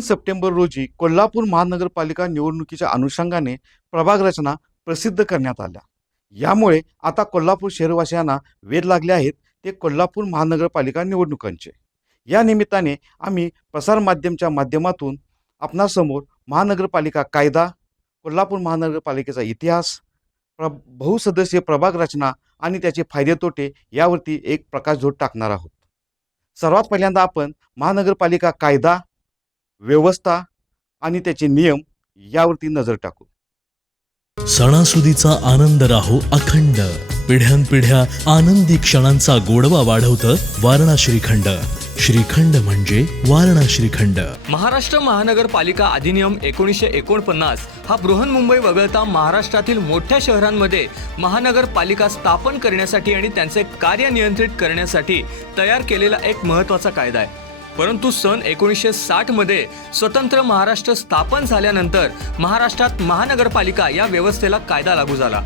तीन सप्टेंबर रोजी कोल्हापूर महानगरपालिका निवडणुकीच्या अनुषंगाने प्रभाग रचना प्रसिद्ध करण्यात आल्या. यामुळे आता कोल्हापूर शहरवासियांना वेध लागले आहेत ते कोल्हापूर महानगरपालिका निवडणुकांचे. या निमित्ताने आम्ही प्रसारमाध्यमच्या माध्यमातून आपणासमोर महानगरपालिका कायदा कोल्हापूर महानगरपालिकेचा इतिहास प्र बहुसदस्यीय प्रभाग रचना आणि त्याचे फायदे तोटे यावरती एक प्रकाशझोत टाकणार आहोत. सर्वात पहिल्यांदा आपण महानगरपालिका कायदा व्यवस्था आणि त्याचे नियम यावरती नजर टाकू. सणासुदीचा आनंद राहो अखंड. पिढ्यानपिढ्या आनंदी क्षणांचा गोडवा वाढवतं वारणा श्रीखंड श्रीखंड म्हणजे वारणा श्रीखंड महाराष्ट्र महानगरपालिका अधिनियम एकोणीसशे एकोणपन्नास हा बृहन्मुंबई वगळता महाराष्ट्रातील मोठ्या शहरांमध्ये महानगरपालिका स्थापन करण्यासाठी आणि त्यांचे कार्य नियंत्रित करण्यासाठी तयार केलेला एक महत्त्वाचा कायदा आहे. परंतु सन एकोणीसशे साठमध्ये स्वतंत्र महाराष्ट्र स्थापन झाल्यानंतर महाराष्ट्रात महानगरपालिका या व्यवस्थेला कायदा लागू झाला.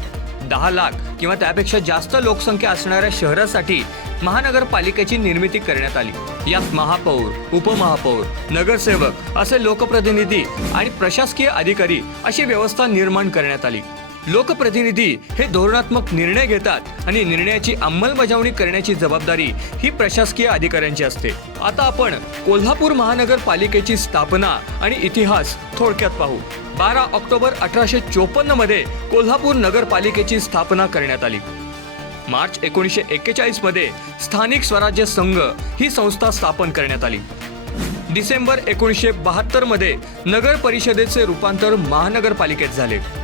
दहा लाख किंवा त्यापेक्षा जास्त लोकसंख्या असणाऱ्या शहरासाठी महानगरपालिकेची निर्मिती करण्यात आली. यात महापौर उपमहापौर नगरसेवक असे लोकप्रतिनिधी आणि प्रशासकीय अधिकारी अशी व्यवस्था निर्माण करण्यात आली. लोकप्रतिनिधी हे धोरणात्मक निर्णय घेतात आणि निर्णयाची अंमलबजावणी करण्याची जबाबदारी ही प्रशासकीय अधिकाऱ्यांची असते. आता आपण कोल्हापूर महानगरपालिकेची स्थापना आणि इतिहास थोडक्यात पाहू. बारा ऑक्टोबर अठराशे चोपन्नमध्ये कोल्हापूर नगरपालिकेची स्थापना करण्यात आली. मार्च एकोणीसशे एक्केचाळीसमध्ये स्थानिक स्वराज्य संघ ही संस्था स्थापन करण्यात आली. डिसेंबर एकोणीसशे बहात्तरमध्ये नगर परिषदेचे रूपांतर महानगरपालिकेत झाले.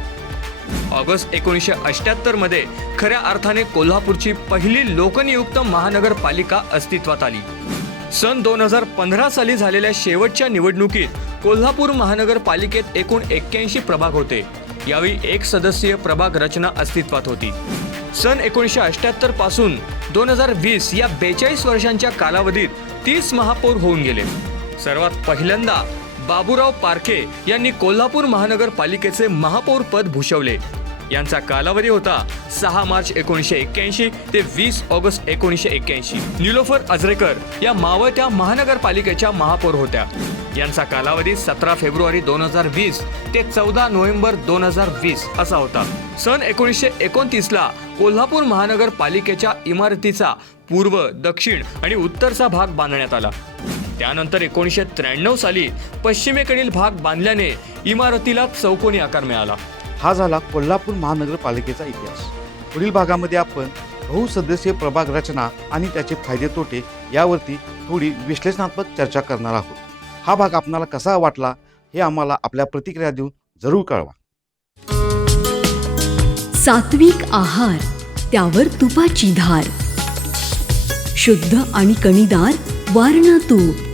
ऑगस्ट एकोणीसशे अष्ट्याहत्तरमध्ये खऱ्या अर्थाने कोल्हापूरची पहिली लोकनियुक्त महानगरपालिका अस्तित्वात आली. सन दोन हजार पंधरा साली झालेल्या शेवटच्या निवडणुकीत कोल्हापूर महानगरपालिकेत एकूण एक्क्याऐंशी प्रभाग होते. यावेळी एक सदस्यीय प्रभाग रचना अस्तित्वात होती. सन एकोणीसशे अठ्याहत्तरपासून दोन हजार वीस या बेचाळीस वर्षांच्या कालावधीत तीस महापौर होऊन गेले. सर्वात पहिल्यांदा बाबूराव पारखे यांनी कोल्हापूर महानगरपालिकेचे महापौर पद भूषवले. यांचा कालावधी होता सहा मार्च एकोणीसशे एक्क्याऐंशी ते वीस ऑगस्ट एकोणीसशे एक्क्याऐंशी. निलोफर अजरेकर या मावळत्या महानगरपालिकेच्या महापौर होत्या. यांचा कालावधी सतरा फेब्रुवारी दोन हजार वीस ते चौदा नोव्हेंबर दोन हजार वीस असा होता. सन एकोणीसशे एकोणतीसला कोल्हापूर महानगरपालिकेच्या इमारतीचा पूर्व दक्षिण आणि उत्तरचा भाग बांधण्यात आला. त्यानंतर एकोणीसशे त्र्याण्णव साली पश्चिमेकडील भाग बांधल्याने इमारतीला चौकोनी आकार मिळाला. हा झाला कोल्हापूर महानगरपालिकेचा इतिहास. पुढील भागामध्ये आपण बहुसदस्यीय प्रभाग रचना आणि त्याचे फायदे तोटे यावरती थोडी विश्लेषणात्मक चर्चा करणार आहोत. हा भाग आपणाला कसा वाटला हे आम्हाला आपल्या प्रतिक्रिया देऊन जरूर कळवा. सात्विक आहार त्यावर तुपाची धार. शुद्ध आणि कणीदार वारणा तूप.